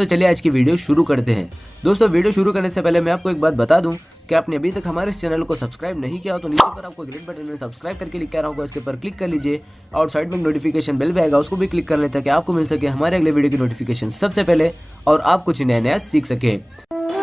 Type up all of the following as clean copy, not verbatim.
दोस्तों चलिए आज की वीडियो शुरू करते हैं। दोस्तों वीडियो शुरू करने से पहले मैं आपको एक बात बता दूं कि आपने अभी तक हमारे इस चैनल को सब्सक्राइब नहीं किया हो तो नीचे पर आपको ग्रीन बटन में सब्सक्राइब करके लिखा रहा होगा, इसके ऊपर क्लिक कर लीजिए और साइड में नोटिफिकेशन बेल भी आएगा, उसको भी क्लिक कर लें ताकि आपको मिल सके हमारे अगले वीडियो की नोटिफिकेशन सबसे पहले और आप कुछ नया सीख सके।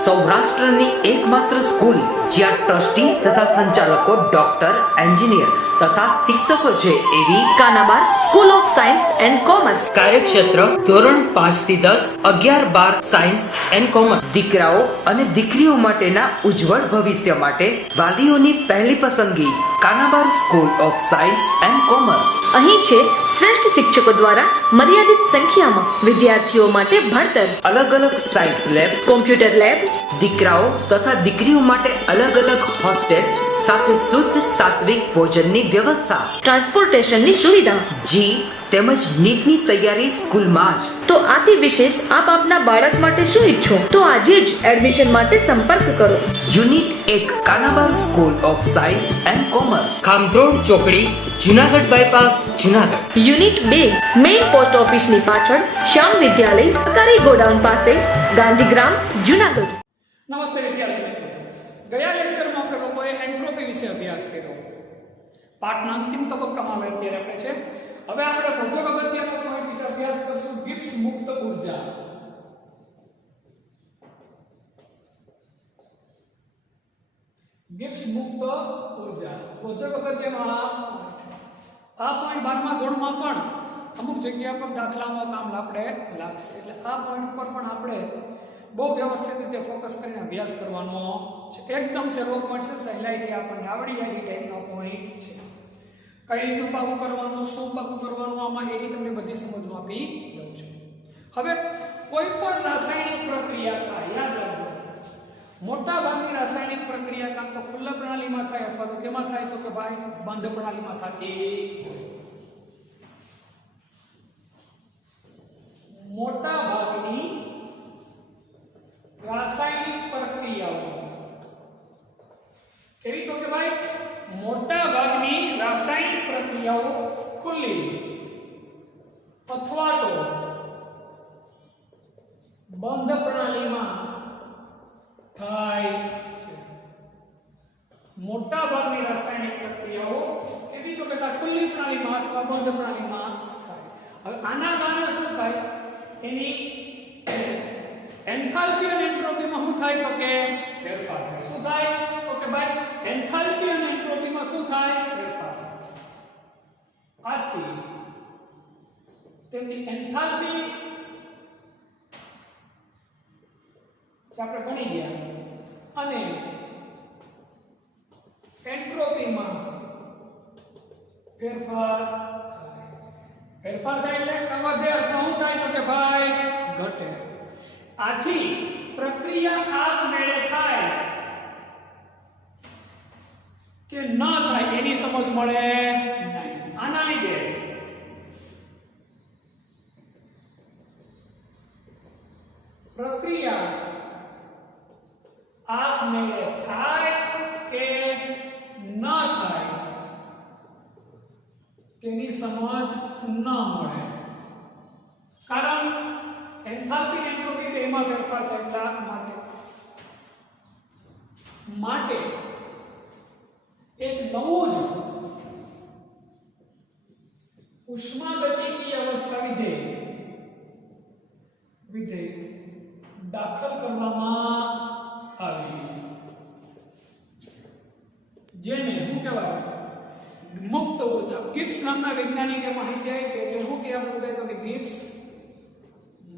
સૌરાષ્ટ્રની એકમાત્ર સ્કૂલ જ્યાં ટ્રસ્ટી તથા સંચાલકો ડોક્ટર, એન્જિનિયર તથા શિક્ષકો છે એવી Kanabar school of science and commerce. કાર્યક્ષેત્ર ધોરણ 5 થી 10, 11-12 સાયન્સ એન્ડ કોમર્સ. દીકરાઓ અને દીકરીઓ માટેના ઉજ્જવળ ભવિષ્ય માટે વાલીઓની પહેલી પસંદગી Kanabar school of science and commerce. અહીં છે શ્રેષ્ઠ શિક્ષકો દ્વારા મર્યાદિત સંખ્યામાં વિદ્યાર્થીઓ માટે ભણતર, અલગ અલગ સાયન્સ લેબ, કોમ્પ્યુટર લેબ, દીકરાઓ તથા દીકરીઓ માટે અલગ અલગ હોસ્ટેલ સાથે શુદ્ધ સાત્વિક ભોજનની વ્યવસ્થા, ટ્રાન્સપોર્ટેશનની સુવિધા. જી તેમજ નીટની તૈયારી સ્કૂલમાં જ. તો આથી વિશેષ આપ આપના બાળક માટે શું ઈચ્છો તો આજે જ એડમિશન માટે સંપર્ક કરો. Unit 1 Kanabar school of science and commerce, Khamrod ચોકડી, Junagadh bypass, Junagadh. Unit 2 main post ઓફિસની પાછળ, શ્યામ વિદ્યાલય, સરકારી ગોડાઉન પાસે, ગાંધીગ્રામ, જુનાગઢ. નમસ્તે વિદ્યાર્થી મિત્રો, ગયા લેક્ચરમાં આપણે લોકોએ એન્ટ્રોપી વિશે અભ્યાસ કર્યો. પાઠના અંતિમ તબક્કામાં હવે અત્યારે આપણે છે. હવે આપણે વધુ અગત્યનો પોઈન્ટ વિશે અભ્યાસ કરશું, ગિબ્સ મુક્ત ઉર્જા. ગિબ્સ મુક્ત ઉર્જા વધુ અગત્યનો આ પોઈન્ટ 12મા ધોરણમાં પણ અમુક જગ્યા પર દાખલામાં કામ આપણે લાગશે. એટલે આ પોઈન્ટ ઉપર પણ આપણે બહુ વ્યવસ્થિત રીતે ફોકસ કરીને અભ્યાસ કરવાનો છે. એકદમ સહેલો પોઈન્ટ છે, સહેલાઈથી આપણને આવડી જાય એ ટાઈપનો પોઈન્ટ છે. કઈ રીતનું પાકું કરવાનું, શું પાકું કરવાનું, આમાં એની તમને બધી સમજ હું આપી દઉં છું. હવે કોઈ પણ રાસાયણિક પ્રક્રિયા થાય, યાદ રાખજો, મોટા ભાગની રાસાયણિક પ્રક્રિયા કાં તો ખુલ્લા પ્રણાલીમાં થાય અથવા તો કેમાં થાય તો કે ભાઈ બંધ પ્રણાલીમાં થાય. મોટા ભાગની રાસાયણિક પ્રક્રિયાઓ કેવી તો કે ભાઈ મોટા ભાગની રાસાયણિક પ્રક્રિયાઓ ખુલ્લી અથવા તો બંધ પ્રણાલીમાં થાય છે. મોટા ભાગની રાસાયણિક પ્રક્રિયાઓ કેવી તો કે ખુલ્લી પ્રણાલીમાં અથવા બંધ પ્રણાલીમાં થાય. હવે આના કારણે શું થાય, એની એન્થાલ્પી અને એન્ટ્રોપીમાં શું થાય તો કે ફેરફાર થાય. શું થાય તો કે ભાઈ એન્થાલ્પી અને એન્ટ્રોપીમાં શું થાય, ફેરફાર થાય. આથી તેમની એન્થાલ્પી આપણે ભણી ગયા અને એન્ટ્રોપીમાં ફેરફાર થાય. ફેરફાર થાય એટલે વધે અથવા શું થાય તો કે ભાઈ ઘટે. આથી પ્રક્રિયા આપમેળે થાય કે ન થાય એની સમજ મળે નહીં. આના લીધે પ્રક્રિયા આપમેળે થાય કે ન થાય તેની સમજ ન મળે. કારણ એન્થાલ્પી અને એન્ટ્રોપી બેમાં ફેરફાર થાય એટલા માટે એક નવું જ ઉષ્માગતિકીય અવસ્થા વિધેય દાખલ કરવામાં આવી, જેને શું કહેવાય, મુક્ત ઉર્જા. ગિબ્સ નામના વૈજ્ઞાનિકે માહિતી આપી એટલે શું કહેવાય તો કે ગિબ્સ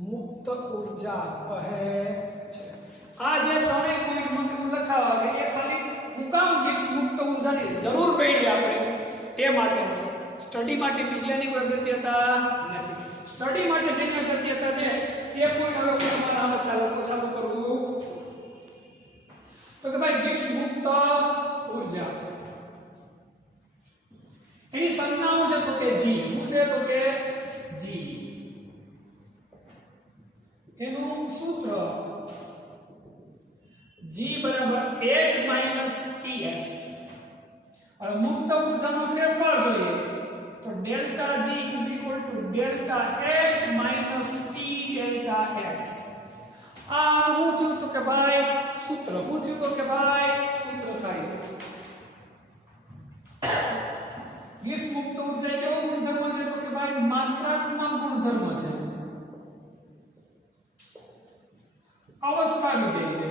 મુક્ત ઉર્જા કહે છે. આ જે ત્રણેય પોઈન્ટ લખાવા છે એ ખાલી મુકામ ગિબ્સ મુક્ત ઉર્જાની જરૂર પડી આપણે એ માટેનો છે. સ્ટડી માટે બીજી એની કોઈ અગત્યતા નથી. સ્ટડી માટે જેની અગત્યતા છે એ પોઈન્ટ હવે હું તમારા ચાલુ કરું તો કે ભાઈ ગિબ્સ મુક્ત ઉર્જા એની સંજ્ઞાઓ છે તો કે જી. શું છે તો કે જી. એનું સૂત્ર G બરાબર H માઈનસ TS. હવે મુક્ત ઉર્જાનો ફેરફાર જોઈએ તો delta G is equal to delta H minus T delta S. આનું શું થયું તો કે ભાઈ સૂત્ર શું થયું તો કે ભાઈ સૂત્ર થાય છે ગિબ્સ મુક્ત ઉર્જા કેવો ગુણધર્મ છે તો કે ભાઈ માત્રાત્મક ગુણધર્મ છે અવસ્થા વિધેય છે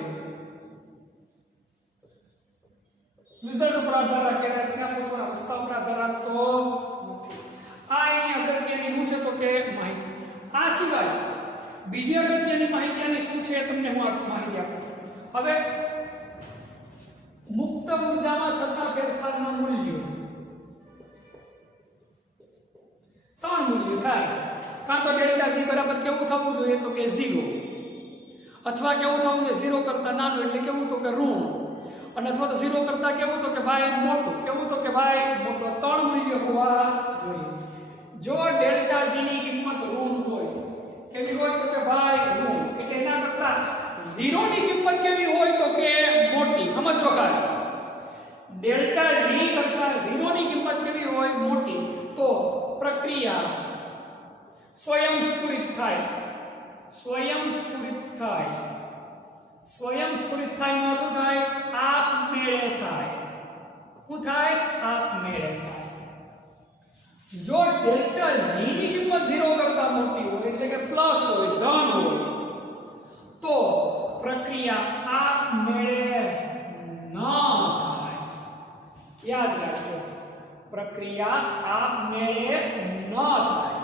રિઝલ્ટ ઉપર આધાર રાખે ત્યાં પોતાના અવસ્થા ઉપર આધાર રાખતો નથી આ એની અગત્યની શું છે તો કે માહિતી આ સિવાય બીજી અગત્યની માહિતી શું છે તમને હું માહિતી આપું હવે મુક્ત ઉર્જામાં થતા ફેરફારના મૂલ્યો ત્રણ મૂલ્યો થાય કાં તો ડેલ્ટા ઝી બરાબર કેવું થવું જોઈએ તો કે 0 અથવા કેવું થવું જોઈએ 0 કરતા નાનું એટલે કેવું તો કે ઋણ અને અથવા તો 0 કરતા કેવું તો કે ભાઈ મોટું કેવું તો કે ભાઈ મોટો ત્રણ મૂલ્યો હોવા જોઈએ જો ડેલ્ટા જી ની કિંમત ઋણ હોય કેવી હોય તો કે ભાઈ ઋણ એટલે એના કરતા 0 ની કિંમત કેવી હોય તો કે મોટી સમજો ખાસ ડેલ્ટા જી કરતા 0 ની કિંમત કેવી હોય મોટી તો પ્રક્રિયા સ્વયંસ્ફુરિત થાય સ્વયંસ્ફુરિત થાય નો અર્થ થાય આપમેળે થાય શું થાય આપમેળે થાય જો ડેલ્ટા જી ની કિંમત 0 કરતા મોટી હોય એટલે કે પ્લસ હોય ધન હોય તો પ્રક્રિયા આપમેળે ન થાય યાદ રાખો પ્રક્રિયા આપમેળે ન થાય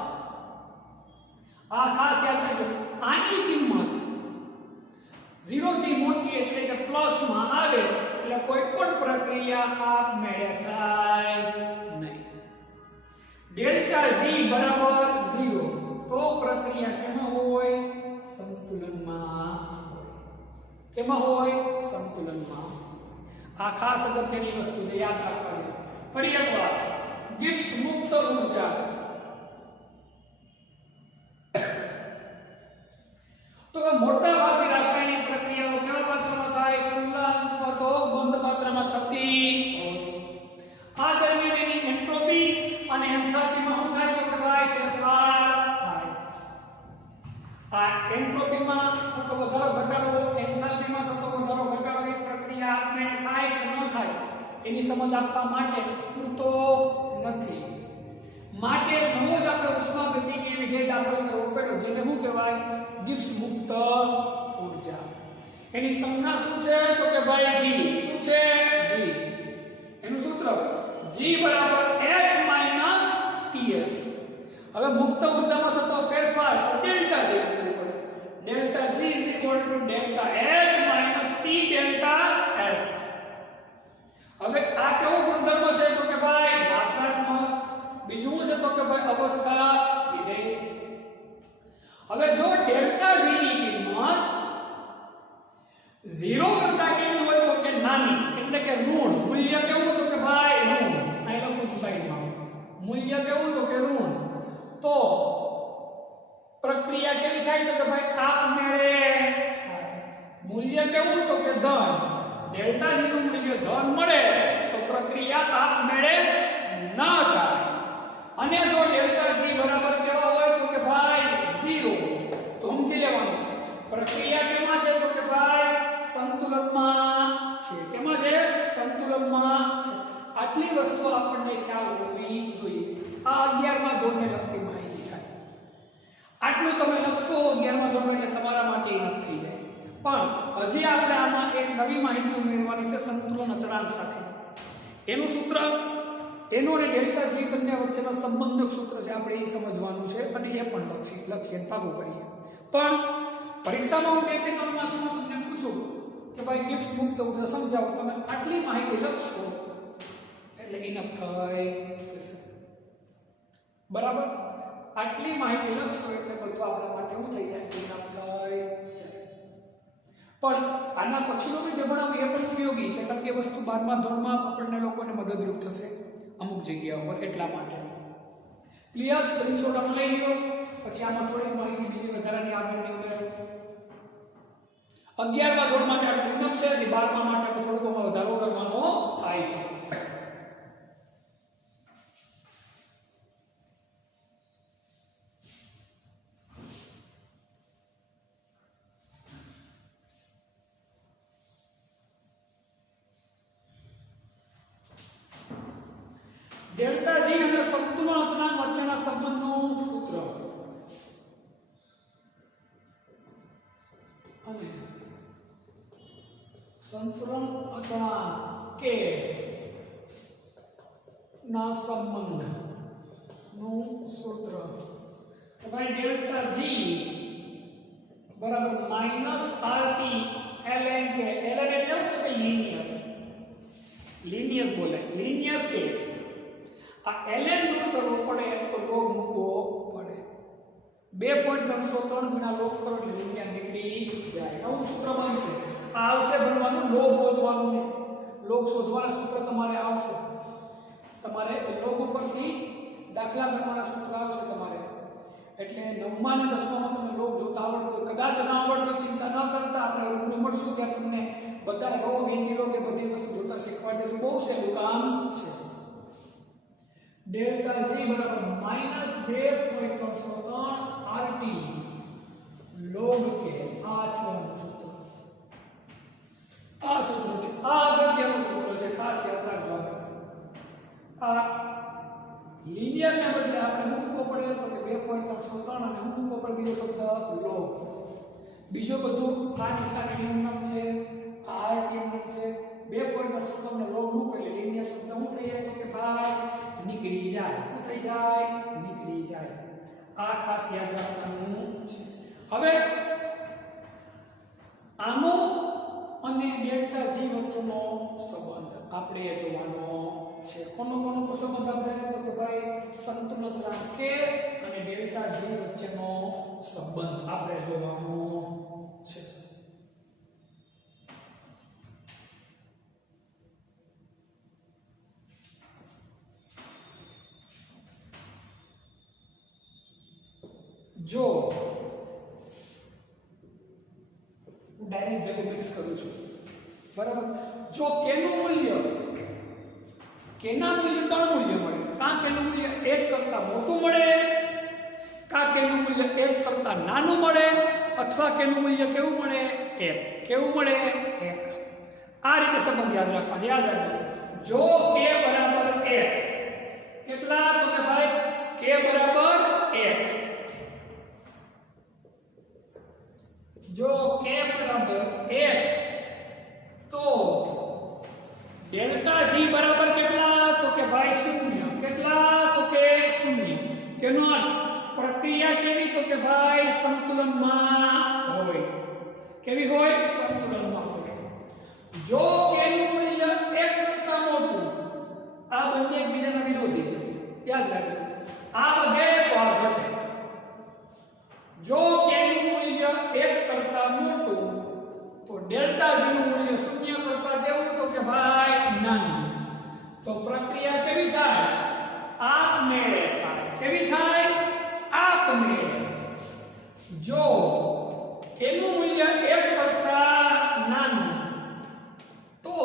આ ખાસ યાદ રાખજો આની કિંમત 0 થી મોટી એટલે કે પ્લસ માં આવે એટલે કોઈ પણ પ્રક્રિયા આપમેળે થાય નહીં ડેલ્ટા જી બરાબર 0 તો પ્રક્રિયા કેમાં હોય સંતુલનમાં હોય કેમાં હોય સંતુલનમાં આ ખાસ અગત્યની વસ્તુ છે યાદ રાખવાની ફરી એકવાર ગિબ્સ મુક્ત ઉર્જા તો મોટા ભાગની રાસાયણિક પ્રક્રિયાઓ કેવા પાત્રમાં થાય ખુલ્લા અથવા તો બંધ પાત્રમાં થતી આ દરમિયાન એની એન્ટ્રોપી અને એન્થાલ્પીમાં શું થાય તો કે ભાઈ ફેરફાર થાય આ એન્ટ્રોપીમાં થતો વધારો ઘટાડો એન્થાલ્પીમાં થતો વધારો ઘટાડો એક પ્રક્રિયા આપમેળે થાય કે ન થાય એની સમજ આપવા માટે પૂરતો નથી માટે નવો જ આપણે ઉષ્માગતિકી વિધેય દાખલ કરવો પડ્યો જેને શું કહેવાય ગિબ્સ મુક્ત ઉર્જા એની સંજ્ઞા શું છે તો કે ભાઈ જી શું છે જી એનું સૂત્ર G બરાબર H માઈનસ TS હવે મુક્ત ઉર્જામાં થતો ફેરફાર ડેલ્ટા G કરવું પડે delta G is equal to delta H minus T delta S હવે આ કેવો ગુણધર્મ છે તો કે ભાઈ માત્રાત્મક બીજું છે તો કે ભાઈ અવસ્થા વિધેય હવે જો ડેલ્ટા G ની કિંમત 0 કરતા કેવી હોય તો કે નાની એટલે કે ઋણ મૂલ્ય કેવું તો કે ભાઈ ઋણ અહીં લખું છું સાઈડમાં મૂલ્ય કેવું તો કે ઋણ તો પ્રક્રિયા કેવી થાય તો કે ભાઈ આપમેળે થાય મૂલ્ય કેવું તો કે ધન ડેલ્ટા G નું મૂલ્ય ધન મળે તો પ્રક્રિયા આપમેળે ન થાય અને જો ડેલ્ટા G બરાબર કેવા હોય તો કે ભાઈ 0 તો સમજી લેવાનું પ્રક્રિયા કેમાં છે તો કે ભાઈ સંતુલનમાં છે કેમાં છે સંતુલનમાં છે આટલી વસ્તુ આપણને ખ્યાલ હોવી જોઈએ આ 11મા ધોરણને લગતી માહિતી થાય આટલું તમે લખશો 11મા ધોરણ એટલે તમારા માટે ઇનફ થઈ જાય પણ હજી આપણે આમાં એક નવી માહિતી ઉમેરવાની છે સંતુલન અચળાંક સાથે એનું સૂત્ર એનો અને ડેલ્ટા G બંને વચ્ચેનો સંબંધક સૂત્ર છે આપણે એ સમજવાનું છે અને એ પણ લખીએ પાકું કરીએ પણ પરીક્ષામાં હું 2-3 માર્ક્સમાં તમને પૂછું કે ભાઈ ગિબ્સ મુક્ત ઉર્જા સમજાવો તમે આટલી માહિતી લખશો એટલે ઇનફ થઈ જશે બરાબર આટલી માહિતી લખશો એટલે બધું આપણા માટે શું થઈ જાય ઇનફ થઈ જાય પણ આના પછીનું જે ભણાવું એ પણ ઉપયોગી છે કારણ કે એ વસ્તુ 12મા ધોરણમાં આપણને લોકોને મદદરૂપ થશે અમુક જગ્યાઓ પર એટલા માટે ક્લિયર સ્ક્રીનશોટ આમાં લઈ લો પછી આમાં થોડી માહિતી બીજી વધારાની આગળની ઉમેરો 11મા ધોરણ માટે આટલું ઇનફ છે અને 12મા માટે આપણે થોડોક વધારો કરવાનો થાય છે ડેલ્ટા જી અને સંતુલન અચળાંક વચ્ચેના સંબંધનું સૂત્ર અને સંતુલન અચળાંક કે ના સંબંધનું સૂત્ર કે ભાઈ ડેલ્ટા જી બરાબર માઈનસ આરટી ln કે ln એટલે શું કે લિનિયર બોલે લિનિયર કે આ ln દૂર કરવો પડે તો લોગ મૂકવો પડે 2.303 ગુણ્યા લોગ કરો એટલે લિનિયર નીકળી જાય નવું સૂત્ર બનશે આ આવશે બનવાનું લોગ ગોતવાનું ને લોગ શોધવાના સૂત્ર તમારે આવશે તમારે લોગ ઉપરથી દાખલા ગણવાના સૂત્ર આવશે તમારે એટલે 9મા અને 10મામાં તમને લોગ જોતા આવડતું કદાચ ન આવડતું ચિંતા ન કરતા આપણે રૂબરૂ મળશું ત્યારે તમને બધા લોગ એન્ટી કે બધી વસ્તુ જોતા શીખવાડી દેશું બહુ સહેલું કામ છે ડેલ્ટા જી બરાબર -2.303 RT લોગ કે આ છેનું સૂત્ર આ સૂત્ર છે આ અગત્યનું સૂત્ર છે ખાસ યાદ રાખજો આ લિનિયર ને બદલે આપણે શું મૂકવો પડે તો કે 2.303 અને શું મૂકવો પડે બીજો શબ્દ લોગ બીજો બધું આ નિશાની નિયમ છે આર નિયમ છે 2.303 ને લોગ મૂકો એટલે લિનિયર શબ્દ શું થઈ જાય તો કે ભાઈ નીકળી જાય શું થઈ જાય નીકળી જાય આ ખાસ યાદ રાખવાનું છે હવે આનો અને ડેલ્ટા જી વચ્ચેનો સંબંધ આપણે જોવાનો છે કોનો સંબંધ આપણે તો કે ભાઈ સંતુલન અચળાંક કે અને ડેલ્ટા જી વચ્ચેનો સંબંધ આપણે જોવાનો છે જો હું ડાયરેક્ટ ભેગું મિક્સ કરું છું બરાબર જો કેનું મૂલ્ય કેના મૂલ્ય 3 મૂલ્ય મળે કા કેનું મૂલ્ય 1 કરતા મોટું મળે કા કેનું મૂલ્ય 1 કરતા નાનું મળે અથવા કેનું મૂલ્ય કેવું મળે 1 કેવું મળે 1 આ રીતે સંબંધ યાદ રાખજો જો k બરાબર 1 કેટલા તો કે ભાઈ k બરાબર 1 જો k બરાબર 1 તો ડેલ્ટા જી બરાબર કેટલા તો કે ભાઈ 0 કેટલા તો કે 0 તેનો અર્થ પ્રક્રિયા કેવી તો કે ભાઈ સંતુલનમાં હોય કેવી હોય સંતુલનમાં હોય જો k નું મૂલ્ય 1 કરતા મોટું આ બંને એકબીજાના વિરોધી છે યાદ રાખજો આ વધે તો આ ઘટે જો k નું મૂલ્ય 1 કરતા મોટું તો ડેલ્ટા જી નું મૂલ્ય 0 કરતા કેવું તો કે ભાઈ નાનું તો પ્રક્રિયા કેવી થાય આપમેળે થાય કેવી થાય આપમેળે જો k નું મૂલ્ય 1 કરતા નાનું તો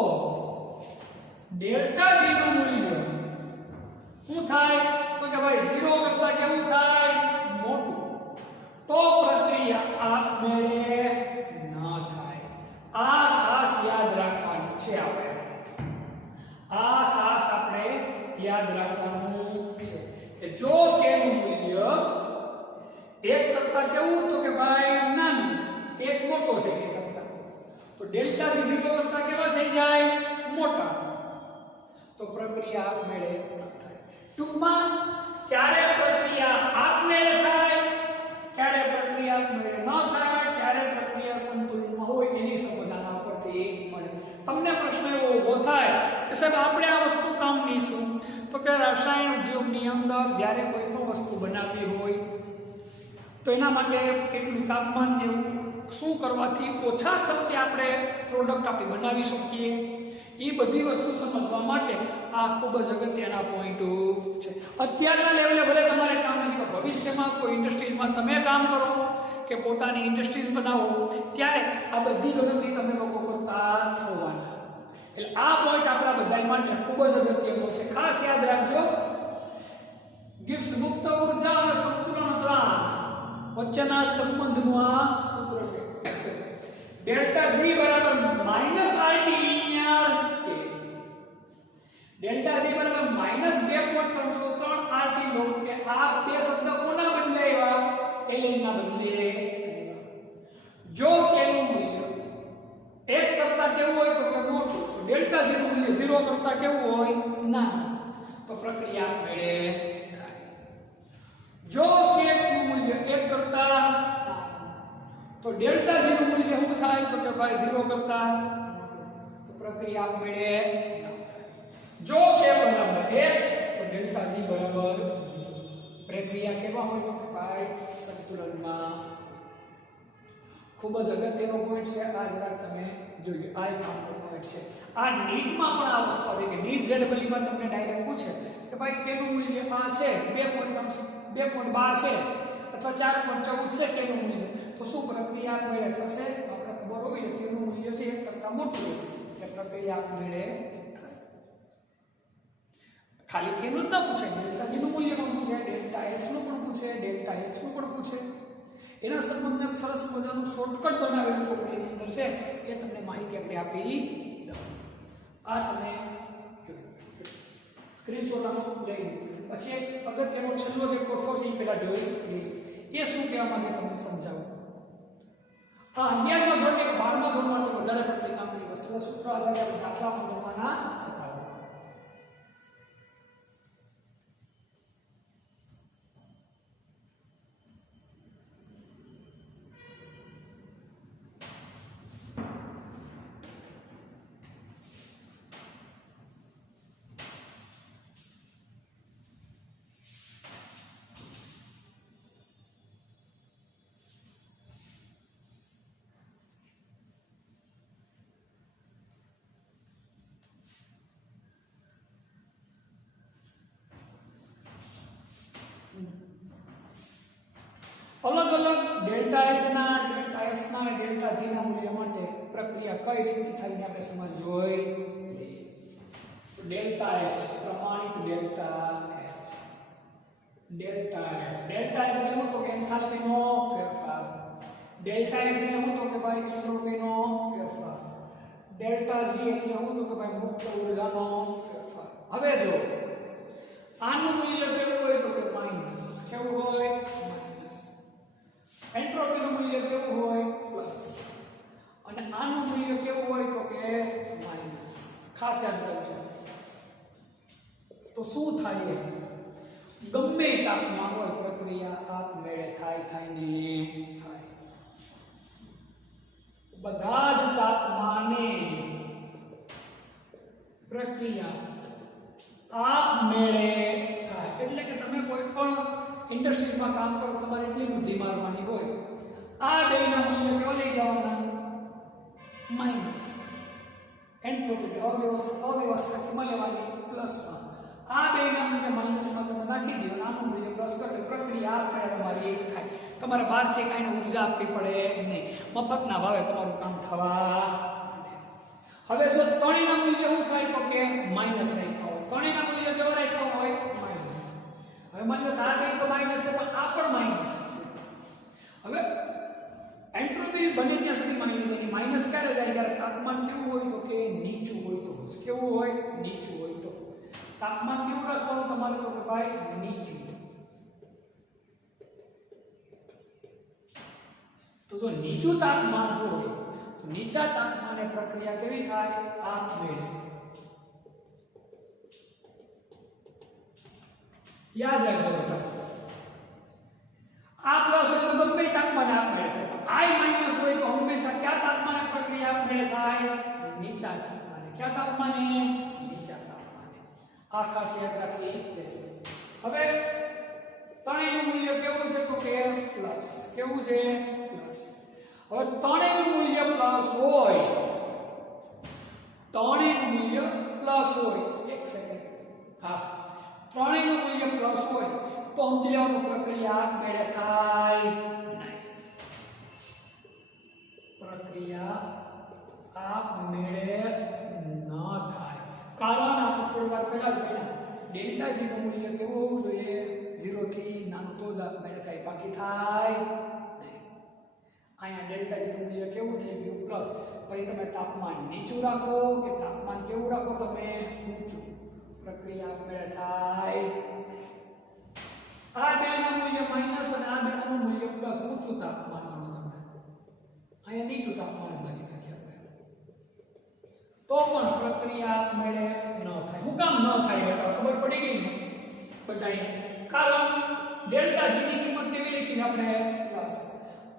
ડેલ્ટા જી નું મૂલ્ય શું થાય તો કે ભાઈ 0 કરતા કેવું થાય મોટું તો પ્રક્રિયા આપમેળે ન થાય આ ખાસ યાદ રાખવાનું છે આપણે આ ખાસ આપણે યાદ રાખવાનું છે કે જો k નું મૂલ્ય 1 કરતા કેવું તો કે ભાઈ નાનું 1 મોટો છે k કરતા તો ડેલ્ટા જી 0 કરતા કેવા થઈ જાય મોટા તો પ્રક્રિયા આપમેળે ન થાય ટૂંકમાં ક્યારે પ્રક્રિયા આપમેળે થાય ક્યારે પ્રક્રિયા આપમેળે ન થાય ક્યારે પ્રક્રિયા સંતુલનમાં હોય એની સમાધાન પરથી મળે તમને પ્રશ્ન એવો ઊભો થાય કે સાહેબ આપણે આ વસ્તુ કામની શું તો કે રસાયણ ઉદ્યોગની અંદર જ્યારે કોઈ પણ વસ્તુ બનાવવી હોય તો એના માટે કેટલું તાપમાન દેવું શું કરવાથી ઓછા ખર્ચે આપણે પ્રોડક્ટ આપણી બનાવી શકીએ એ બધી વસ્તુ સમજવા માટે આ ખૂબ જ અગત્યના પોઈન્ટો છે અત્યારના લેવલે ભલે તમારે કામ નથી પણ ભવિષ્યમાં કોઈ ઇન્ડસ્ટ્રીઝમાં તમે કામ કરો કે પોતાની ઇન્ડસ્ટ્રીઝ બનાવો ત્યારે આ બધી ગણતરી તમે લોકો કરતા હોવાના એટલે આ પોઈન્ટ આપણા બધા માટે ખૂબ જ અગત્યનો છે ખાસ યાદ રાખજો ગિબ્સ મુક્ત ઉર્જા અને સંતુલન અચળાંક વચ્ચેના સંબંધનું આ સૂત્ર છે ડેલ્ટા જી બરાબર -RT લિનિયર કે ડેલ્ટા જી બરાબર -2.303 1.303 RT લો કે આ બે શબ્દ કોના બદલે આવ્યા ln ના બદલે જો k નું મૂલ્ય 1 કરતા કેવું હોય તો કે મોટું તો ડેલ્ટા g નું મૂલ્ય 0 કરતા કેવું હોય નાનું તો પ્રક્રિયા મેળે થાય જો k નું મૂલ્ય 1 કરતા નાનું તો ડેલ્ટા g નું મૂલ્ય શું થાય તો કે ભાઈ 0 કરતા તો પ્રક્રિયા મેળે જો k બરાબર 1 તો ડેલ્ટા g બરાબર 0 પ્રક્રિયા કેવા હોય તો કે ભાઈ સંતુલનમાં ખૂબ જ અગત્યનો પોઈન્ટ છે આ જરાક તમે જોજો આ એક આપણો પોઈન્ટ છે આ નીટમાં પણ આ વસ્તુ આવે કે નીટ ZEE માં તમને ડાયરેક્ટ પૂછે કે ભાઈ k નું મૂલ્ય આ છે 2.12 છે અથવા 4.14 છે k નું મૂલ્ય તો શું પ્રક્રિયા મેળે થશે તો આપણે ખબર હોય કે k નું મૂલ્ય છે 1 કરતા મોટું એટલે પ્રક્રિયા મેળે ખાલી k નું જ ન પૂછે ડેલ્ટા g નું મૂલ્ય પણ પૂછે ડેલ્ટા s નું પણ પૂછે ડેલ્ટા h નું પણ પૂછે એના સંબંધમાં સરસ મજાનું શોર્ટકટ બનાવેલું ચોપડીની અંદર છે એ તમને માહિતી આપણે આપી દઉં આ તમે સ્ક્રીનશોટ આનો લઈ લો પછી એક અગત્યનો છેલ્લો જે કોઠો છે એ પહેલા જોઈ એ શું કહેવા માંગે તમને સમજાવું આ 11મા ધોરણ કે 12મા ધોરણ માટે વધારે પડતી કામની વસ્તુ સૂત્ર આધારે આપણે દાખલા ગણવાના હતા અલગ અલગ ડેલ્ટા h ના ડેલ્ટા s ના અને ડેલ્ટા g ના મૂલ્ય માટે પ્રક્રિયા કઈ રીતે થઈને આપણે સમજ જોઈ તો ડેલ્ટા h પ્રમાણિત delta h delta s delta h એટલે શું તો કે એન્થાલ્પીનો ફેરફાર ડેલ્ટા s એટલે શું તો કે ભાઈ એન્ટ્રોપીનો ફેરફાર ડેલ્ટા g એટલે શું તો કે ભાઈ મુક્ત ઊર્જાનો ફેરફાર હવે જો આનું મૂલ્ય કેવું હોય તો કે માઈનસ કેવું હોય એન્ટ્રોપી નું મૂલ્ય કેવું હોય પ્લસ અને આનું મૂલ્ય કેવું હોય તો કે માઈનસ ખાસ યાદ રાખજો તો શું થાય ગમે તાપમાન હોય પ્રક્રિયા આપમેળે થાય ને થાય બધા જ તાપમાને પ્રક્રિયા આપમેળે થાય એટલે કે તમે કોઈ પણ ઇન્ડસ્ટ્રીઝમાં કામ કરો તમારે એટલી બુદ્ધિ મારવાની હોય આ બેના મૂલ્ય કેવા લઈ જવાના માઈનસ એન્ટ્રોપી અવ્યવસ્થા કેમાં લેવાની પ્લસમાં આ બેના મૂલ્ય માઈનસમાં તમે નાખી દો આનું મૂલ્ય પ્લસ કરો પ્રક્રિયા આપમેળે તમારી થાય તમારે બહારથી કાંઈને ઉર્જા આપવી પડે નહીં મફતના ભાવે તમારું કામ થવા હવે જો ત્રણેયના મૂલ્ય શું થાય તો કે માઈનસ રાખ્યા હોય ત્રણેયના મૂલ્ય કેવા રાખ્યા હોય માઈનસ હવે માની લો આ બે તો માઈનસ છે પણ આ પણ માઈનસ છે હવે એન્ટ્રોપી બને ત્યાં સુધી માઈનસ એની માઈનસ ક્યારે જાય જ્યારે તાપમાન કેવું હોય તો કે નીચું હોય તો કેવું હોય નીચું હોય તો તાપમાન કેવું રાખવાનું તમારે તો કે ભાઈ નીચું તો જો નીચું તાપમાન હોય તો નીચા તાપમાને પ્રક્રિયા કેવી થાય આપમેળે યાદ રાખજો બેટા આ પ્લસ હોય તો ગમે તાપમાને આપમેળે થાય આઈ માઈનસ હોય તો હંમેશા કયા તાપમાને પ્રક્રિયા આપમેળે થાય નીચા તાપમાને કયા તાપમાને નીચા તાપમાને આ ખાસ યાદ રાખી લેજો હવે ત્રણેયનું મૂલ્ય કેવું છે તો કે પ્લસ કેવું છે પ્લસ હવે ત્રણેયનું મૂલ્ય પ્લસ હોય ત્રણેયનું મૂલ્ય પ્લસ હોય એક સેકન્ડ હા ત્રણેયનું મૂલ્ય પ્લસ હોય તો સમજી લેવાનું પ્રક્રિયા આપમેળે થાય નહીં પ્રક્રિયા આપમેળે ન થાય કારણ આપણે થોડી વાર પહેલા જ ભણ્યા ડેલ્ટા g નું મૂલ્ય કેવું હોવું જોઈએ 0 થી નાનું તો જ આપમેળે થાય બાકી થાય નહીં અહીંયા ડેલ્ટા g નું મૂલ્ય કેવું થઈ ગયું પ્લસ પછી તમે તાપમાન નીચું રાખો કે તાપમાન કેવું રાખો તમે ઊંચું પ્રક્રિયા આપમેળે થાય. આ બેના મૂલ્ય માઈનસ અને આ બેનું મૂલ્ય પ્લસ. ઊંચું તાપમાન ગણો તમે. અહીંયા નીચું તાપમાન લખી નાખીએ આપણે. તો પણ પ્રક્રિયા આપમેળે ન થાય. હું કામ ન થાય એટલે ખબર પડી ગઈ ને બધાને. કારણ ડેલ્ટા જી ની કિંમત કેવી લખી આપણે પ્લસ.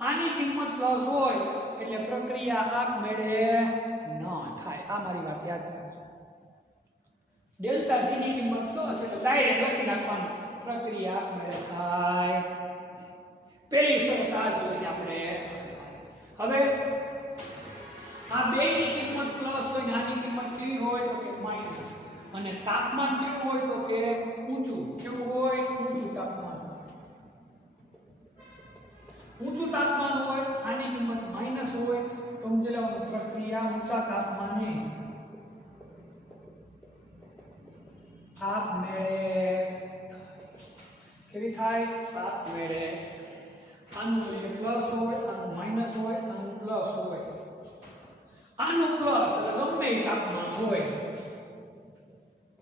આની કિંમત પ્લસ હોય એટલે પ્રક્રિયા આપમેળે ન થાય. આ મારી વાત યાદ રાખજો. ડેલ્ટા જી ની કિંમત પ્લસ એટલે ડાયરેક્ટ લખી નાખવાનું પ્રક્રિયા આપમેળે થાય. પેલી શરત આ જોઈએ આપણે. હવે આ બેની કિંમત પ્લસ હોય ને આની કિંમત કેવી હોય તો કે માઈનસ. અને તાપમાન કેવું હોય તો કે ઊંચું. કેવું હોય? ઊંચું તાપમાન. ઊંચું તાપમાન હોય આની કિંમત માઈનસ હોય તો સમજી લેવાનું પ્રક્રિયા ઊંચા તાપમાને આપમેળે કેવી થાય? આપમેળે. આનું મૂલ્ય પ્લસ હોય, આનું માઈનસ હોય, આનું પ્લસ હોય. આનું પ્લસ એટલે ગમે એ તાપમાન હોય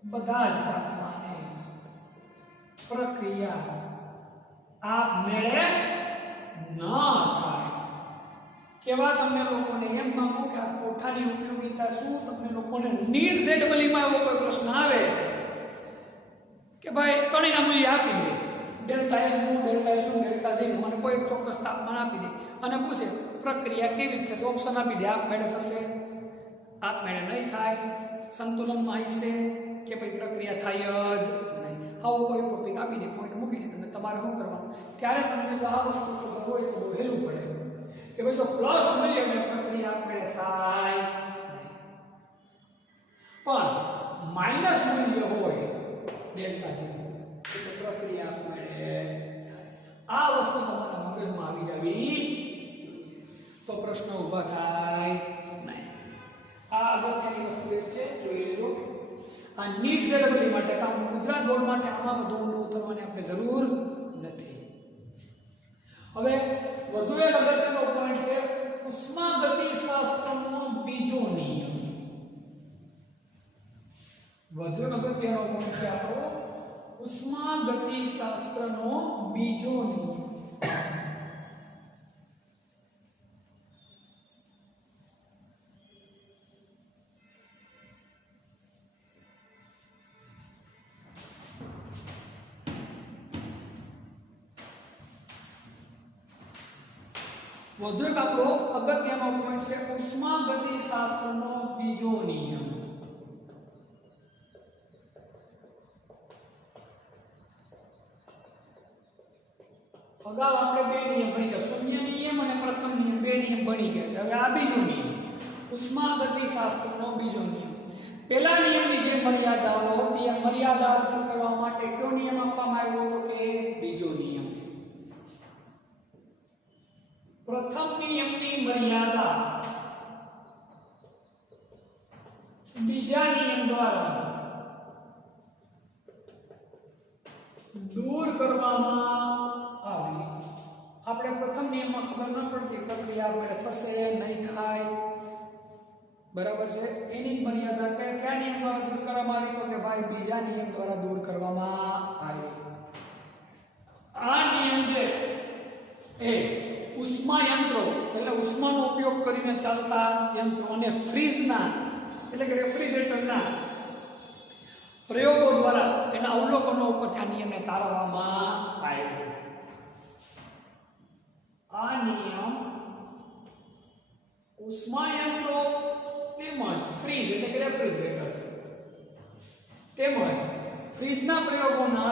બધા જ તાપમાને પ્રક્રિયા આપમેળે ન થાય. કેવા તમને લોકોને એમ માંગુ કે આ કોઠાની ઉપયોગિતા શું? તમને લોકોને નીડ ઝેડબલી માં એવો કોઈ પ્રશ્ન આવે કે ભાઈ ત્રણેયના મૂલ્ય આપી દે, ડેલ્ટા એસ નું, ડેલ્ટા એસ નું, ડેલ્ટા ઝેડ નું, અને કોઈ ચોક્કસ તાપમાન આપી દે અને પૂછે પ્રક્રિયા કેવી રીતે થશે? ઓપ્શન આપી દે. આપમેળે થશે, આપમેળે નહીં થાય, સંતુલનમાં હશે કે ભાઈ પ્રક્રિયા થાય જ નહીં. આવો કોઈ ટોપિક આપી દે, પોઈન્ટ મૂકી દે, તમે તમારે શું કરવાનું? ત્યારે તમને જો આ વસ્તુ ખબર હોય તો બહુ હેલું પડે કે ભાઈ જો પ્લસ મૂલ્ય એટલે પ્રક્રિયા આપમેળે થાય નહીં. પણ માઇનસ મૂલ્ય હોય ડેલ્ટા જી તો પ્રક્રિયા આપમેળે થાય. આ વસ્તુ તમારા મગજમાં આવી જવી જોઈએ તો પ્રશ્ન ઊભા થાય નહીં. આ અગત્યની વસ્તુ એક છે, જોઈ લેજો. આ નીટ ઝેડબલી માટે કામ ગુજરાત બોર્ડ માટે આમાં વધુ ઊંડું ઉતરવાની આપણે જરૂર નથી. હવે વધુ એક અગત્યનો પોઈન્ટ છે ઉષ્માગતિશાસ્ત્રનો બીજો નિયમ. વધુ એક અગત્યનો પોઈન્ટ છે આપણો ઉષ્માગતિશાસ્ત્રનો બીજો નિયમ. વધુ એક આપણો અગત્યનો પોઈન્ટ છે ઉષ્માગતિશાસ્ત્રનો બીજો નિયમ. અગાઉ આપણે બે નિયમ ભણી ગયા, શૂન્ય નિયમ અને પ્રથમ નિયમ. બે નિયમ ભણી ગયા. હવે આ બીજો નિયમ, ઉષ્માગતિશાસ્ત્રનો બીજો નિયમ. પહેલા નિયમની જે મર્યાદાઓ હતી એ મર્યાદા દૂર કરવા માટે કયો નિયમ આપવામાં આવ્યો હતો કે બીજો નિયમ. પ્રથમ નિયમની મર્યાદા બીજા નિયમ દ્વારા દૂર કરવામાં આવી. આપણે પ્રથમ નિયમમાં ખબર ન પડતી પ્રક્રિયા આપણે થશે નહીં થાય, બરાબર છે. એની મર્યાદા કયા નિયમ દ્વારા દૂર કરવામાં આવી તો કે ભાઈ બીજા નિયમ દ્વારા દૂર કરવામાં આવી. આ નિયમ છે એ ઉષ્મા યંત્રો એટલે ઉષ્માનો ઉપયોગ કરીને ચાલતા યંત્રો અને ફ્રીજના એટલે કે રેફ્રિજરેટરના પ્રયોગો દ્વારા એના અવલોકનો ઉપરથી આ નિયમને તારવવામાં આવ્યો. આ નિયમ ઉષ્મા યંત્રો તેમજ ફ્રીજ એટલે કે રેફ્રિજરેટર તેમજ ફ્રીજના પ્રયોગોના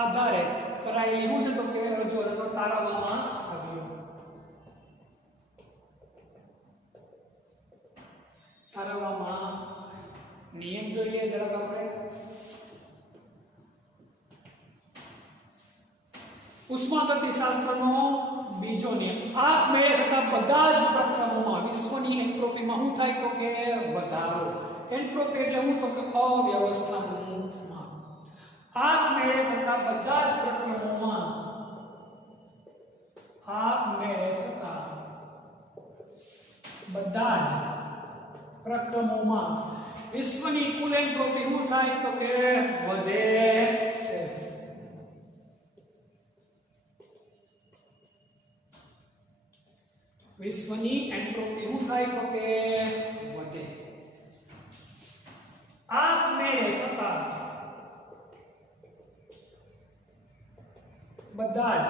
આધારે કરાયેલી શું છે તો કે રજૂઆત અથવા તારવવામાં આવ્યો. તારવવામાં નિયમ જોઈએ જરાક આપણે. ઉષ્માગતિશાસ્ત્રનો બીજો નિયમ. આપમેળે થતા બધા જ પ્રક્રમોમાં વિશ્વની એન્ટ્રોપીમાં શું થાય તો કે વધારો. એન્ટ્રોપી એટલે હું તો કે અવ્યવસ્થાનું માપ. આપમેળે થતા બધા જ પ્રક્રમોમાં આપમેળે થતા બધા જ પ્રક્રમોમાં વિશ્વની કુલ એન્ટ્રોપી શું થાય તો કે વધે છે. વિશ્વની એન્ટ્રોપી શું થાય તો કે વધે. આપમેળે થતા બધા જ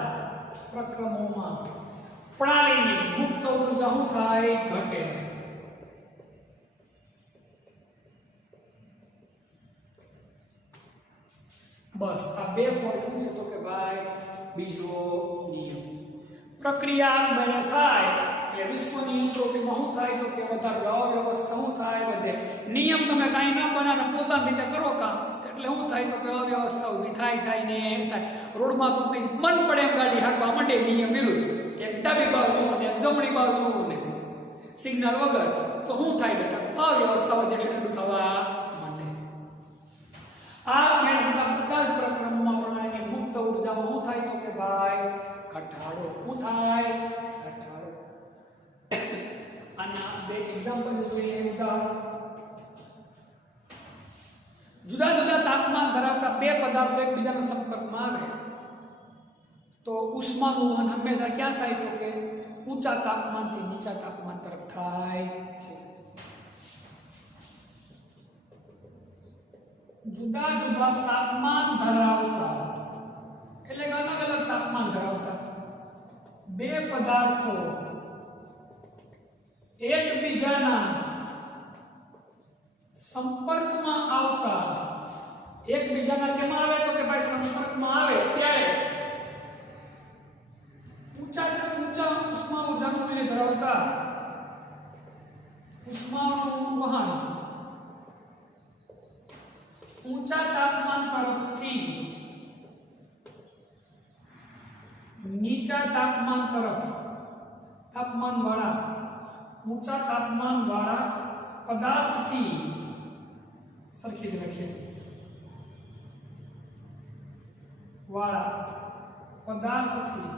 પ્રક્રમોમાં પ્રણાલીની મુક્ત ઉર્જા શું થાય ઘટે. બસ આ બે પોઈન્ટ છે તો કે ભાઈ બીજો નિયમ પ્રક્રિયા આપમેળે થાય એટલે વિશ્વની એન્ટ્રોપીમાં શું થાય તો કે વધારે અવ્યવસ્થા શું થાય વધે. નિયમ તમે કાંઈ ના બનાવે પોતાની રીતે કરો કામ એટલે શું થાય તો કે અવ્યવસ્થા ઊભી થાય ને થાય. રોડમાં કંપની મન પડે એમ ગાડી હાંકવા માંડે નિયમ વિરુદ્ધ, એક ડાબી બાજુ અને એક જમણી બાજુ ને સિગ્નલ વગર, તો શું થાય બેટા અવ્યવસ્થા વધે, એક્સિડન્ટ થવા માંડે. આ મેળવતા બધા જ પ્રક્રમોમાં પ્રણાલીની મુક્ત ઉર્જામાં શું થાય તો કે ભાઈ ઘટાડો. શું થાય ઘટાડો. આના બે એક્ઝામ્પલ જોઈએ. ઉદાહરણ, જુદા જુદા તાપમાન ધરાવતા બે પદાર્થો એકબીજાના સંપર્કમાં આવે તો ઉષ્માનું વહન હંમેશા ક્યાં થાય તો કે ઊંચા તાપમાનથી નીચા તાપમાન તરફ થાય છે. જુદા જુદા તાપમાન ધરાવતા એટલે કે અલગ અલગ તાપમાન ધરાવતા બે પદાર્થો એકબીજાના સંપર્કમાં આવતા, એકબીજાના કેમાં આવે તો કે ભાઈ સંપર્કમાં આવે ત્યારે ઊંચા ઉષ્મા ઉર્જાનું મૂલ્ય ધરાવતા ઉષ્માનું વહન ઊંચા તાપમાન તરફથી નીચા તાપમાન તરફ ઊંચા તાપમાન વાળા પદાર્થથી સરખી જ રાખીએ વાળા પદાર્થથી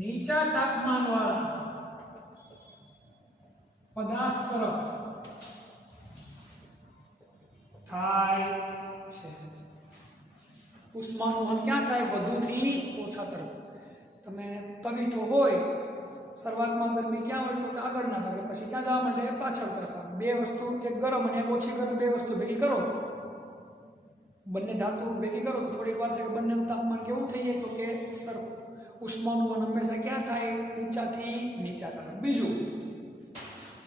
નીચા તાપમાન વાળા પદાર્થ તરફ થાય છે. ઉષ્માનું વહન ક્યાં થાય વધુથી ઓછા તરફ. તમે તવીથો હોય શરૂઆતમાં ગરમી ક્યાં હોય તો કે આગળના ભાગે, પછી ક્યાં જવા માંડે પાછળ તરફ. બે વસ્તુ, એક ગરમ અને એક ઓછી ગરમ, બે વસ્તુ ભેગી કરો, બંને ધાતુ ભેગી કરો તો થોડીક વાર થાય બંનેનું તાપમાન કેવું થઈ જાય તો કે સરખું. ઉષ્માનું વહન હંમેશા ક્યાં થાય ઊંચાથી નીચા તરફ. બીજું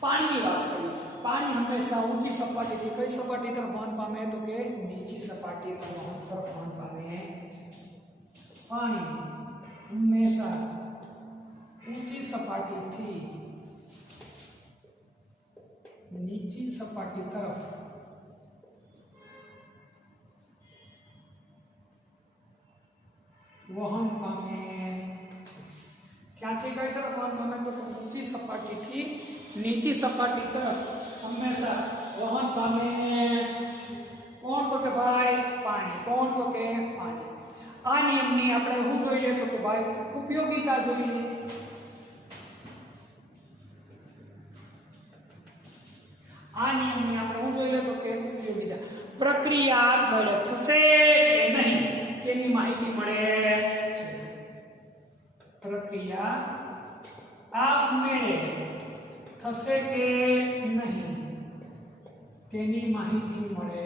પાણીની વાત કરીએ. પાણી હંમેશા ઊંચી સપાટીથી કઈ સપાટી તરફ વહન પામે તો કે નીચી સપાટી પર વહન પામે. પાણી હંમેશા ઊંચી સપાટીથી નીચી સપાટી તરફ વહન પામે. ક્યાંથી કઈ તરફ વહન પામે તો ઊંચી સપાટીથી નીચી સપાટી તરફ હંમેશા વહન પામે. કોણ તો કે ભાઈ પાણી. કોણ તો કે પાણી. આ નિયમની આપણે શું જોઈએ તો કે ભાઈ ઉપયોગિતા જોઈએ. આ નિયમની આપણે શું જોઈએ તો કે ઉપયોગિતા. પ્રક્રિયા આપમેળે થશે કે નહીં તેની માહિતી મળે છે. પ્રક્રિયા આપમેળે થશે કે નહીં તેની માહિતી મળે.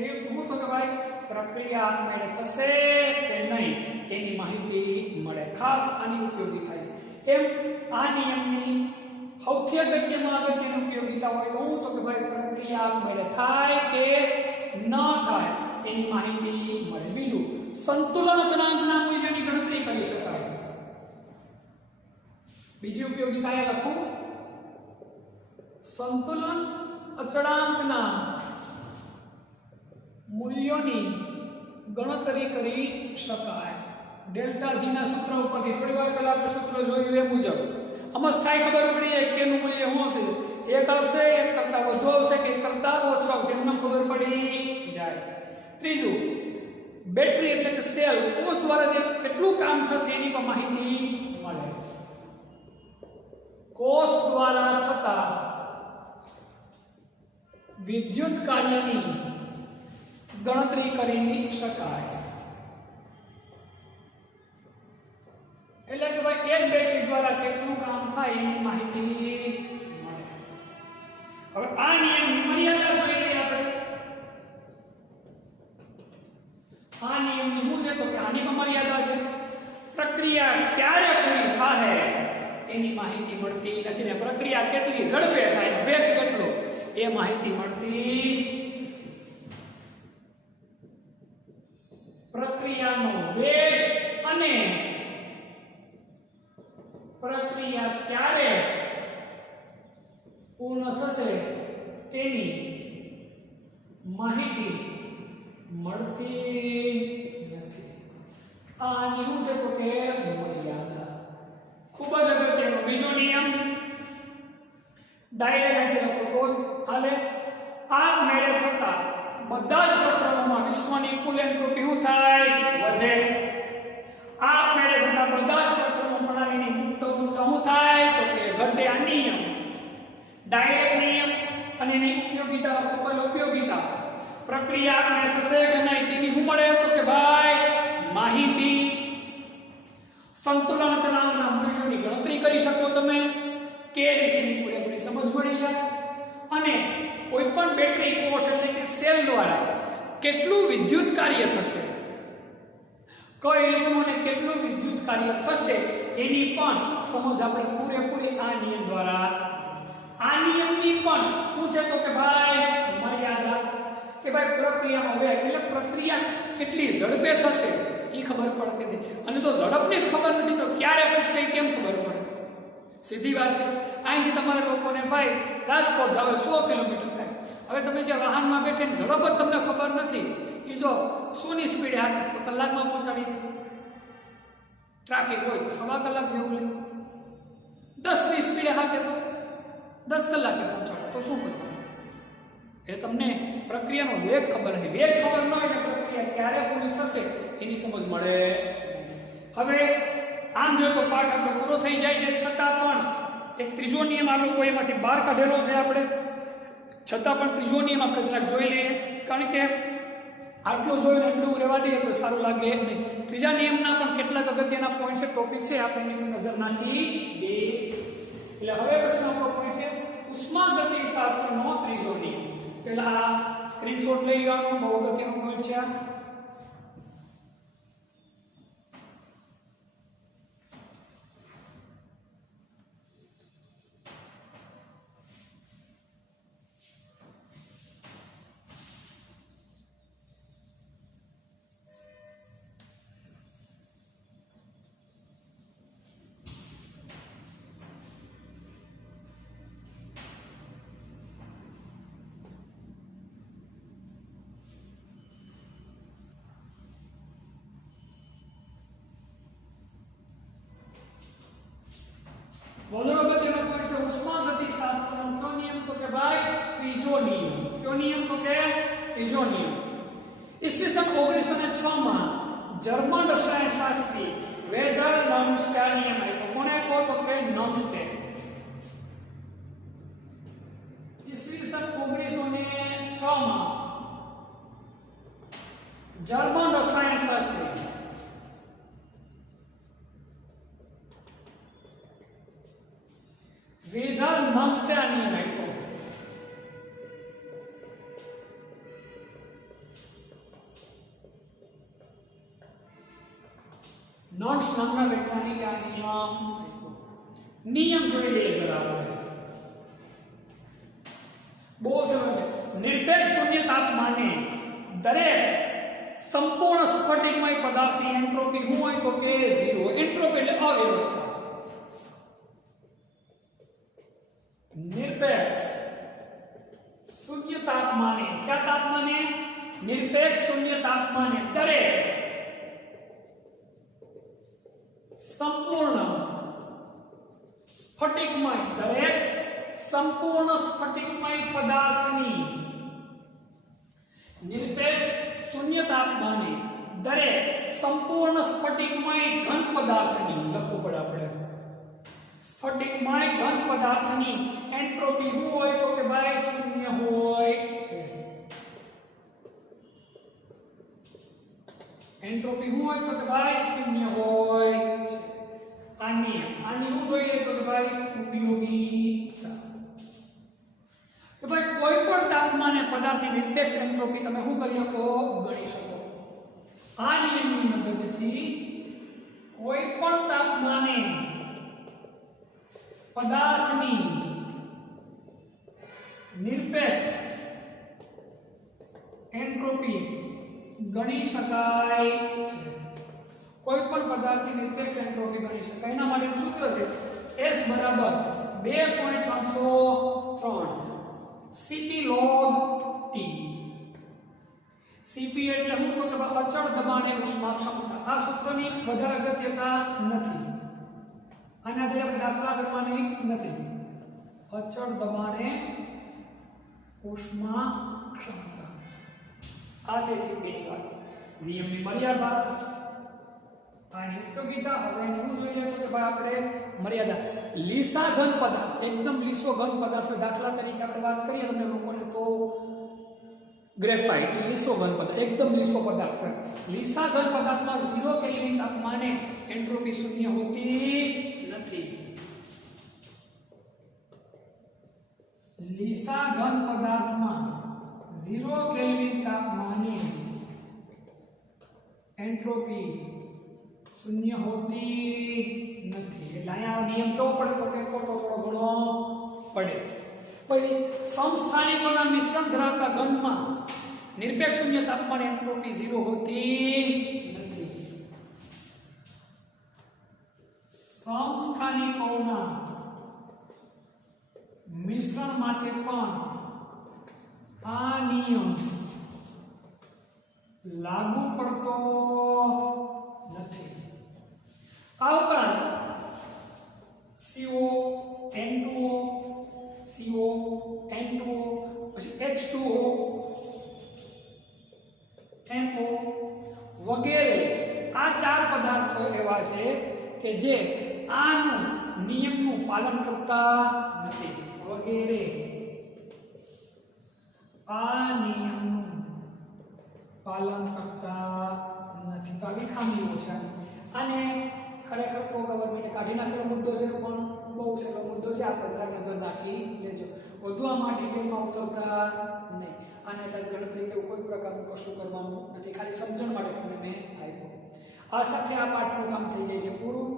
એવું તો કે ભાઈ પ્રક્રિયા આપમેળે થશે કે નહીં તેની માહિતી મળે. ખાસ આની ઉપયોગી થાય એમ આ નિયમની સૌથી અગત્યની ઉપયોગિતા હોય તો હું તો કે ભાઈ પ્રક્રિયા આપમેળે થાય કે ન થાય એની માહિતી મળે. બીજું સંતુલન અચળાંકના મૂલ્યની ગણતરી કરી શકાય. બીજી ઉપયોગિતા એ લખું સંતુલન અચળાંકના મૂલ્યોની ગણતરી કરી શકાય. ડેલ્ટા જી ના સૂત્ર ઉપરથી થોડી વાર પહેલા આપણે સૂત્ર જોયું એ મુજબ આમાં સ્થાયી ખબર પડી કે નું મૂલ્ય શું હશે. એક આવશે, એક કરતા વધુ આવશે કે એક કરતા ઓછો આવશે એમને ખબર પડી જાય. ત્રીજું બેટરી એટલે કે સેલ કોષ દ્વારા જે કેટલું કામ થશે એની પણ માહિતી મળે. કોષ દ્વારા થતા વિદ્યુત કાર્યની ગણતરી કરી શકાય. એટલે કે ભાઈ એક બેટરી દ્વારા કેટલું કામ થાય એની માહિતી મળે. હવે આ નિયમની મર્યાદા જોઈ લઈએ આપણે. આ નિયમની શું છે તો કે આની મર્યાદા છે પ્રક્રિયા ક્યારે પૂરી થાય એની માહિતી મળતી નથી ને પ્રક્રિયા કેટલી ઝડપે થાય વેગ કેટલો એ માહિતી મળતી. પ્રક્રિયાનો વેગ અને પ્રક્રિયા ક્યારે પૂર્ણ થશે તેની માહિતી મળતી નથી. આની શું છે તો કે મર્યાદા. ખૂબ જ અગત્યનો બીજો નિયમ ડાયરેક્ટ અહીંથી લખો તો જ હાલે. આ મેળે થતા બધા જ પ્રકરણોમાં વિશ્વની કુલ એન્ટ્રોપી શું થાય વધે. આ મેળે થતા બધા જ પ્રકરણો પ્રણાલીની મુક્ત ઊર્જા શું થાય તો કે ઘટે. આ નિયમ ડાયરેક્ટ નિયમ અને એની ઉપયોગિતા આપેલ ઉપયોગિતા પ્રક્રિયા આપણે થશે કે નહીં તેની શું મળે તો કે ભાઈ માહિતી. સંતુલન તણાવના મૂલ્યોની ગણતરી કરી શકો તમે કે વિશેની પૂરેપૂરી સમજ મળી જાય. અને કોઈ પણ બેટરી કોષ એટલે કે સેલ દ્વારા કેટલું વિદ્યુત કાર્ય થશે કઈ રીતનું અને કેટલું વિદ્યુત કાર્ય થશે એની પણ સમજ આપણે પૂરેપૂરી આ નિયમ દ્વારા. આ નિયમની પણ શું છે તો કે ભાઈ મર્યાદા કે ભાઈ પ્રક્રિયાનો વેગ એટલે પ્રક્રિયા કેટલી ઝડપે થશે એ ખબર પડતી નથી. અને જો ઝડપની જ ખબર નથી તો ક્યારે પૂછશે એ કેમ ખબર પડે? સીધી વાત છે. અહીંથી તમારે લોકોને ભાઈ રાજકોટ જાવ 100 કિલોમીટર થાય. હવે તમે જે વાહનમાં બેઠીને ઝડપ જ તમને ખબર નથી એ જો 100ની સ્પીડે હાકે તો કલાકમાં પહોંચાડી દે. ટ્રાફિક હોય તો 1/2 કલાક જેવું લે. 10ની સ્પીડે હાકે તો 10 કલાકે પહોંચાડે. તો શું કરવાનું? એ તમને પ્રક્રિયાનો વેગ ખબર નથી. વેગ ખબર ન હોય તો પ્રક્રિયા ક્યારે પૂરી થશે એની સમજ મળે. હવે આમ જોઈએ તો પાઠ આપણો પૂરો થઈ જાય છે. છતાં પણ એક ત્રીજો નિયમ આ લોકો એમાંથી બહાર કાઢેલો છે આપણે. છતાં પણ ત્રીજો નિયમ આપણે જરાક જોઈ લઈએ કારણ કે આટલું જોઈને એટલું રહેવા દઈએ તો સારું લાગે નહીં. ત્રીજા નિયમના પણ કેટલાક અગત્યના પોઈન્ટ છે ટોપિક છે આપણે એની નજર નાખી દે. એટલે હવે પછી આપણો પોઈન્ટ છે ઉષ્માગતિશાસ્ત્રનો ત્રીજો નિયમ. પહેલા આ સ્ક્રીનશોટ લઈ લેવાનો બહુ અગત્યનો પોઈન્ટ છે. વધુ અગત્યનો પોઈન્ટ છે ઉષ્માગતિશાસ્ત્રનો કયો નિયમ તો કે ભાઈ ત્રીજો નિયમ. કયો નિયમ તો કે ત્રીજો નિયમ. ઈસવીસન 1906 માં જર્મન રસાયણશાસ્ત્રી વેધર નોનસ્ટેડ નિયમ આપ્યો. કોણે આપ્યો તો કે નોનસ્ટેડ. ઈસવીસન 1906 માં જર્મન રસાયણશાસ્ત્રી વેધર નોનસ્ટેડ નિયમ આપ્યો. નોન્સ નામના વૈજ્ઞાનિકે આ નિયમ આપ્યો. નિયમ જોઈ લઈએ જરા આપણે. બહુ સરળ. નિરપેક્ષ શૂન્ય તાપમાને દરેક સંપૂર્ણ સ્ફટિકમય પદાર્થની એન્ટ્રોપી શું હોય તો કે 0. એન્ટ્રોપી એટલે અવ્યવસ્થા. નિરપેક્ષ શૂન્ય તાપમાને क्या तापमाने निरपेक्ष शून्य तापमाने दरेक संपूर्ण स्फटिकमय दरेक संपूर्ण स्फटिकमय पदार्थनी निरपेक्ष शून्य तापमाने दरेक संपूर्ण स्फटिकमय घन पदार्थनी लखવું પડે આપણે स्फटिकमय घन ઘન પદાર્થની એન્ટ્રોપી શું હોય તો કે ભાઈ શૂન્ય હોય છે. એન્ટ્રોપી શું હોય તો કે ભાઈ શૂન્ય હોય છે. આની શું જોઈએ તો કે ભાઈ ઉપયોગીતા. તો ભાઈ કોઈ પણ તાપમાને પદાર્થની નિરપેક્ષ એન્ટ્રોપી તમે શું કરી શકો ગણી શકો. આ નિયમની મદદથી કોઈ પણ તાપમાને પદાર્થની નિરપેક્ષ એન્ટ્રોપી ગણી શકાય છે. કોઈ પણ પદાર્થની નિરપેક્ષ એન્ટ્રોપી ગણી શકાય. એના માટેનું સૂત્ર છે S બરાબર 2.303 Cp log T. Cp એટલે શું તો કે અચળ દબાણે ઉષ્મા ક્ષમતા. આ સૂત્રની વધારે અગત્યતા નથી. આના આધારે આપણે દાખલા કરવાની નથી. અચળ દબાણે ઉષ્મા ક્ષમતા આ છે Cp ની વાત. નિયમની મર્યાદા આની ઉપયોગિતા. હવે એને શું જોઈએ તો કે ભાઈ આપણે મર્યાદા લીસા ઘન પદાર્થ એકદમ લીસો ઘન પદાર્થ દાખલા તરીકે આપણે વાત કરીએ તમને લોકોને તો ગ્રેફાઇટ લીસો ઘન પદાર્થ એકદમ લીસો પદાર્થ હોય. લીસા ઘન પદાર્થમાં 0 કેલ્વિન તાપમાને એન્ટ્રોપી શૂન્ય હોતી નથી. લીસા ઘન પદાર્થમાં 0 કેલ્વિન તાપમાને એન્ટ્રોપી શૂન્ય હોતી નથી. એટલે અહીંયા નિયમ કેવો પડે તો કે થોડો ઘણો પડે. પછી સમસ્થાનિકોના મિશ્રણ ધરાવતા ઘનમાં નિરપેક્ષ શૂન્ય તાપમાને એન્ટ્રોપી 0 હોતી નથી. સમસ્થાનિકોના મિશ્રણ માટે પણ આ નિયમ લાગુ પડતો નથી. આ ઉપરાંત CO N2O CO N2O પછી H2O NO વગેરે આ 4 પદાર્થો એવા છે કે જે આનું નિયમનું પાલન કરતા નથી. વગેરે આ નિયમનું પાલન કરતા નથી. તો આવી ખામીઓ છે. અને ખરેખર તો ગવર્મેન્ટે કાઢી નાખેલો મુદ્દો છે પણ બહુ સહેલો મુદ્દો છે. આપણે જરાક નજર નાખી લેજો. વધુ આમાં ડિટેલમાં ઉતરતા નહીં. આને ત્યાં ગણતરી કે કોઈ પ્રકારનું કશું કરવાનું નથી. ખાલી સમજણ માટે તમને મેં આપ્યો. આ સાથે આ પાઠનું કામ થઈ જાય છે પૂરું.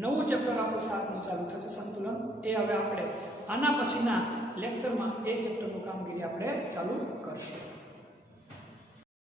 નવું ચેપ્ટર આપણું 7મું ચાલુ થશે સંતુલન. એ હવે આપણે આના પછીના લેક્ચરમાં એ ચેપ્ટરનું કામગીરી આપણે ચાલુ કરશું.